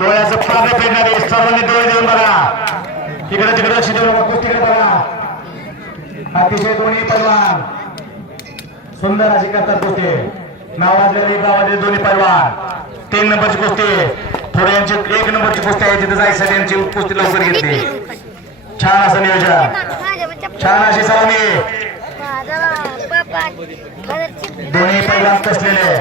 डोळ्याचं पारणे फेडणारे सर्वांनी डोळे देऊन बघा. इकडे तिकडे लक्ष देऊ नका कुस्तीकडे बघा. अतिशय दोन्ही पैलवान सुंदर अशी करतात कुस्ती. नावाजलेली गावातले दोन्ही पैलवान तीन नंबरची कुस्ती. थोडे यांची एक नंबरची कुस्ती आहे तिथे जायसाठी यांची कुस्ती लवकर घेतली. छान असं नियोजन. छान अशी सलामी. दोन्ही पैलवान कसलेले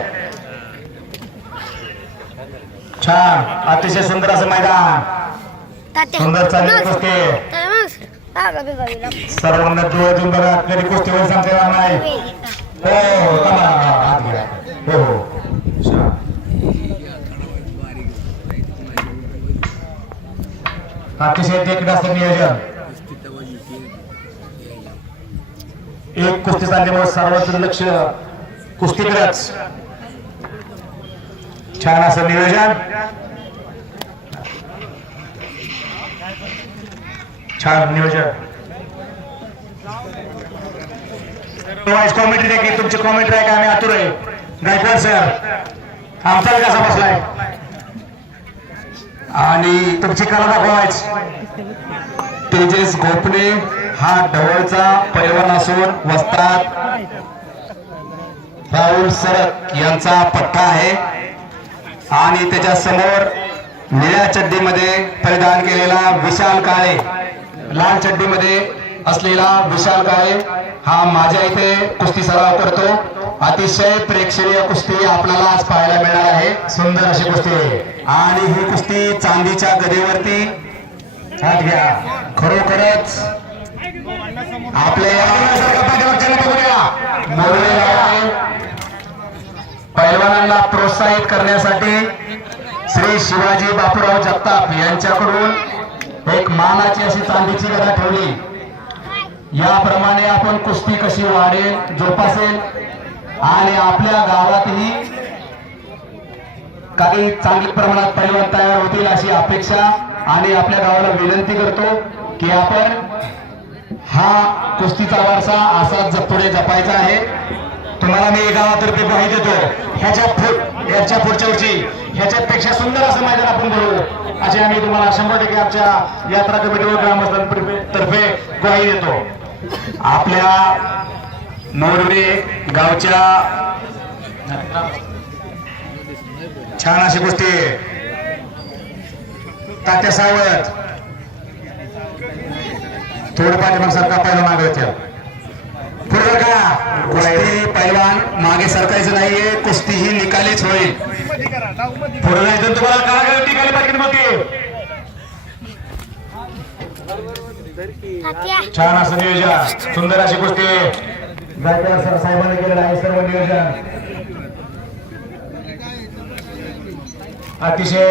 छान. अतिशय सुंदर असं मैदान. सुंदर चालली कुस्ती. सर्वांना डोळे देऊन बघा सांगता येणार नाही. हो हो थांबा, हात घ्या. हो. हो. अतिशय देखील असं नियोजन. एक कुस्ती चालल्यामुळे सर्वांचं लक्ष कुस्तीकडेच. छान असं नियोजन. छान नियोजन. वाईस कॉमेंट्री देखील तुमची कॉमेंट्री आहे का? आम्ही आतुर आहे. गायकवाड सर आमचा कसा बसलाय. आणि तुमची कला दाखवायच तेजस गोपणे हा ढवळचा पैलवान असून वस्तात राहुल सरक यांचा पत्ता आहे. आणि त्याच्यासमोर निळ्या चड्डीमध्ये परिधान केलेला विशाल काळे. लाल चड्डीमध्ये असलेला विशाल काळे हा माझ्या इथे कुस्ती सराव करतो. अतिशय प्रेक्षणीय कुस्ती आपल्याला आज पाहायला मिळणार आहे. सुंदर अशी कुस्ती. आणि ही कुस्ती चांदीच्या गदेवरती. हात घ्या. खरोखरच आपल्या पैलवानांना प्रोत्साहित करण्यासाठी श्री शिवाजी बापूराव जगताप यांच्याकडून एक मानाची अशी चांदीची गदा ठेवली. याप्रमाणे आपण कुस्ती कशी वाढेल जोपासेल आणि आपल्या गावातही काही चांगल्या प्रमाणात पैलवान तयार होतील अशी अपेक्षा आणि आपल्या गावाला विनंती करतो की आपण हा कुस्तीचा वारसा असाच पुढे जपायचा आहे. तुम्हाला मी गावातर्फे ग्वाही देतो. ह्याच्या ह्याच्या पुढच्या वर्षी ह्याच्यापेक्षा सुंदर असं मैदान आपण करू असे आम्ही तुम्हाला शंभर टक्के आमच्या यात्रा कमिटी व ग्रामस्थांतर्फे तर्फे ग्वाही देतो. आपल्या मोरवे गावच्या छान अशी गोष्टी तात्या सावत. थोडं पाठीमाग सरका पहिला मागायच्या पुढे का? कुस्ती पैलवान मागे सरकायचं नाहीये कुस्ती ही निकालीच होईल. पुढे तर तुम्हाला काय टिकाली पाहिजे मग छान असं नियोजन सुंदर अशी गायकवाड सर साहेबांनी केलेलं आहे सर्व नियोजन. अतिशय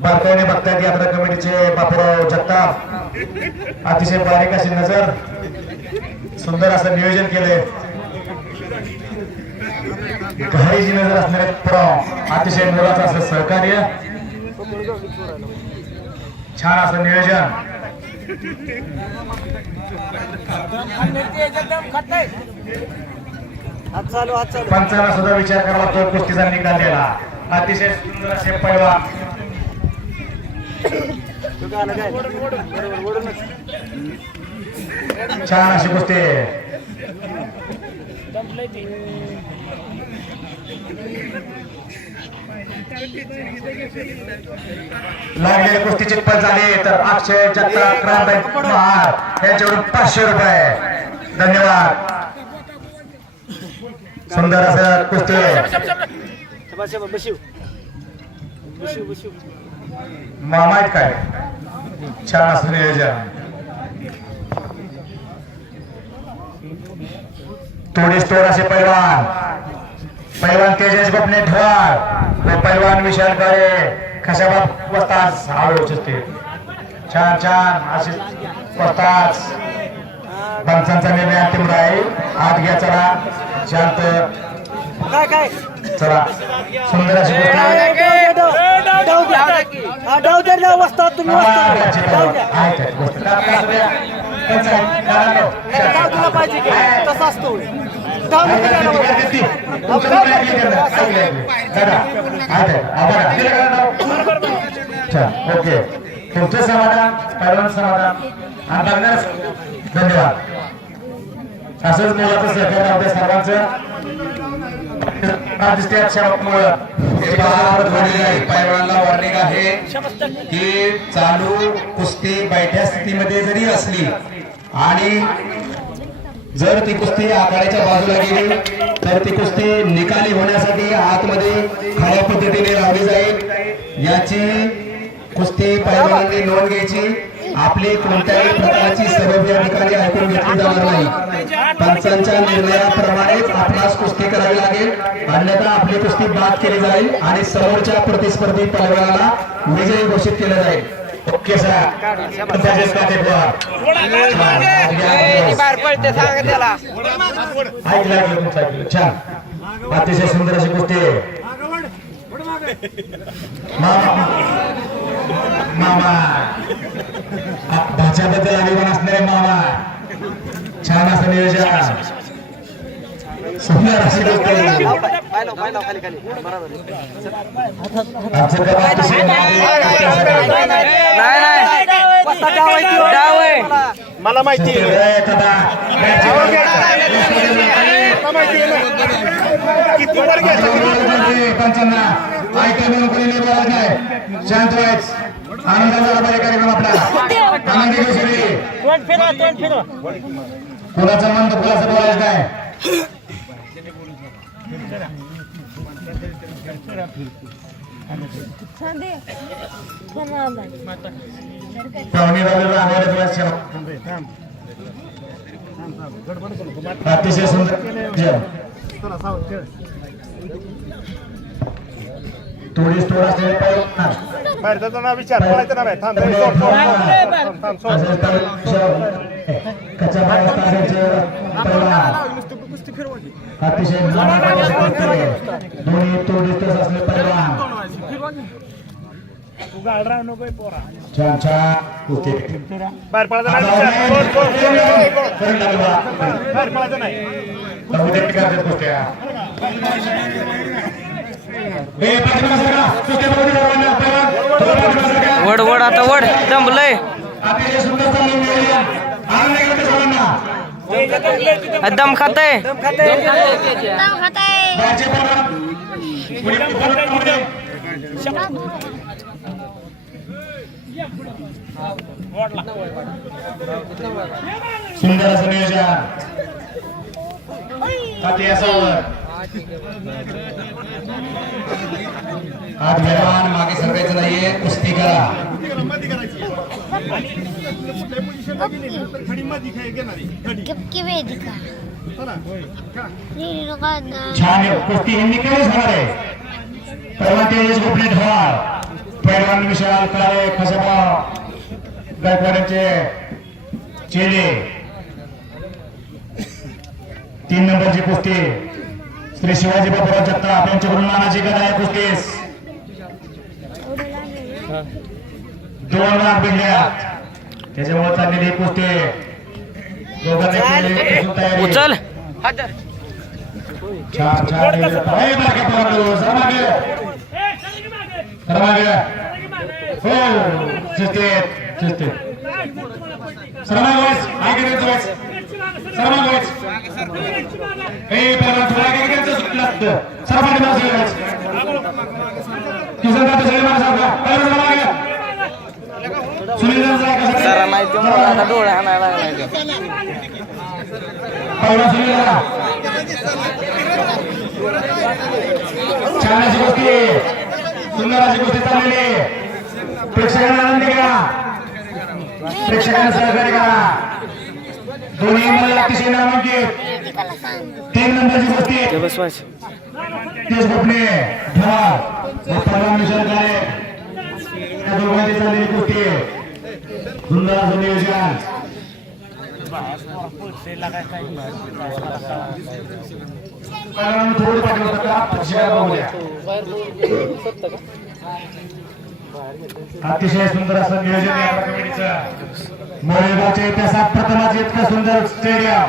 बारकाईने बघतायत यात्रा कमिटीचे बापूराव जगताप. अतिशय बारीक अशी नजर. सुंदर असं नियोजन केलंय. घाईची नजर असणारे पुराव अतिशय मुलाचं असं सहकार्य. छान असं नियोजन. पंचाला सुद्धा विचार करावा तो कुस्तीचा निकाल दिला अतिशय सुंदर असे पैवा छान अशी कुस्ती. लागलेले कुस्ती चितपत झाले तर अक्षय जत्रा क्रांत महार यांच्याकडून पाचशे रुपये. धन्यवाद. सुंदर असं कुस्ती. मामा काय? छान असं नियोजन. थोडी स्टोर असे पैलवान. पैलवान तेजस गोपने ढवाळ व पैलवान विशाल काळे खशाबाद वस्ताच आवडू शकते छान छान असे वस्ताच पंचांचा निर्णय अंतिम राहील आत घ्या चला शांत काय काय चला सुंदर अशी हा वाजता तुम्ही पाहिजे तसा असतो ओके तुमचं समाधान पहिलं समाधान आणि बघणार धन्यवाद असंच मुलाचं सहकार्य आपल्या सर्वांचं वॉर्निंग आहे की चालू कुस्ती बैठ्या स्थितीमध्ये जरी असली आणि जर ती कुस्ती आघाडीच्या बाजूला गेली तर ती कुस्ती निकाली होण्यासाठी आतमध्ये खऱ्या पद्धतीने लावली जाईल. याची कुस्ती पैलवानांनी नोंद घ्यायची. आपली कोणत्याही प्रकारची सबब या ठिकाणी ऐकून घेतली जाणार नाही. पंचांच्या निर्णयाप्रमाणेच आपणास कुस्ती करावी लागेल. अन्यथा आपली कुस्ती बाद केली जाईल आणि समोरच्या प्रतिस्पर्धी पैलवानाला विजयी घोषित केलं जाईल. Okay sir. अतिशय सुंदर अशी गोष्टी मामा. भाच्याबद्दल अभिमान असणारे मामा. छान असं नियोजन. सुंदर अशी गोष्ट मला माहिती. किती वर शांत व्हायच आनंदाचा कार्यक्रम आपला कोणाचं मन असं बोलायचं नाही अतिशय सुंदर थोडी स्टोर असलेले पाहिजे बाहेर विचार बोलायचं नाव थांब थांब, सोड, अतिशय. दोन्ही तोडीतच असले छान छान. बाहेर नाही सरका. वड वड आता वड. दंबलय अतिशय सुंदर दम खाते? सुंदर असं नियोजन मागे सरकायचं नाहीये कुस्ती करा. छान. कुस्ती ही होणार आहे पैलवान विशाल काळे खसबा गायकवाडांचे चेले तीन नंबरची कुस्ती श्री शिवाजी बाबूराव जगताप यांच्याकडून मानाची गदा आहे कुस्तीस दोन लाख भिडल्या त्याच्यामुळे चाललेली ही कुस्ती दोघांनी. उचल. सर मागे. हो, शिस्तीत, शिस्तीत. सर मागे वळस, मागे घ्यायचं वळस. सर मागे वळस. ए, पहिलवान, थोडं मागे घ्यायचं सुटलं असतं. सर मागे मागे सगळे वळस. किसन दादा सगळे मागे सारखा. पहिलवान, सर मागे. सुनील दादा सर मागे. जरा नाही तो मला आता डोळा आणायला लागलाय. पहिला सुनील दादा. छान अशी गोष्टी. सुंदर अशी गोष्टी चाललेली. प्रेक्षकांना आनंद करा प्रेक्षकांना सहकार्य करा. दोन्ही मला अतिशय नामांकित. तीन नंबरची गोष्टी. बसवायचं तेच गोपने धमाल. परवान विशाल काळे या दोघांची चाललेली गोष्टी. सुंदर नियोजन पहिल्यांदा थोडी पाठवलं होतं का? प्रेक्षकांना अतिशय सुंदर असं नियोजन या कमिटीचं मोरेगावच्या इतिहासात प्रथमच इतकं सुंदर स्टेडियम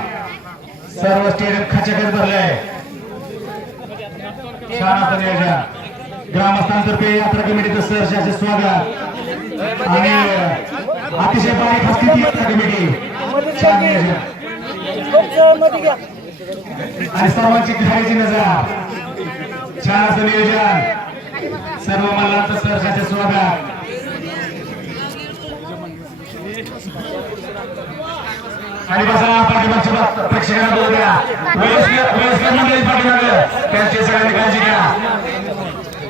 सर्व स्टेडियम खचकच भरलंय छान असं नियोजन. ग्रामस्थांतर्फे यात्रा कमिटीचं सहर्ष स्वागत. आणि अतिशय बारीक कमिटी. पुढचं मध्ये घ्या. आणि सर्वांची खेळायची नजर. छान असं नियोजन. सर्व मल्लांचं सहर्षाचे स्वागत आणि बसा पाठीमागच्या प्रेक्षकांना बोलू द्या. वयस्कर वयस्कर मंडळी पाठीमागं. त्यांची सगळ्यांनी काळजी घ्या.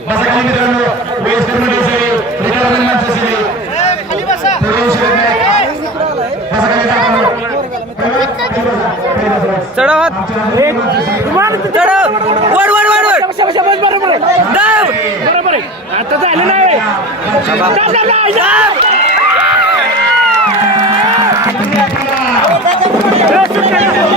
बसा खाली मित्रांनो. वयस्कर मंडळी सगळी रिटायरमेंट माणसं सगळी. चढव हात चढव. वर वर वर वर. बरोबर आहे आता झालं नाही. दाब,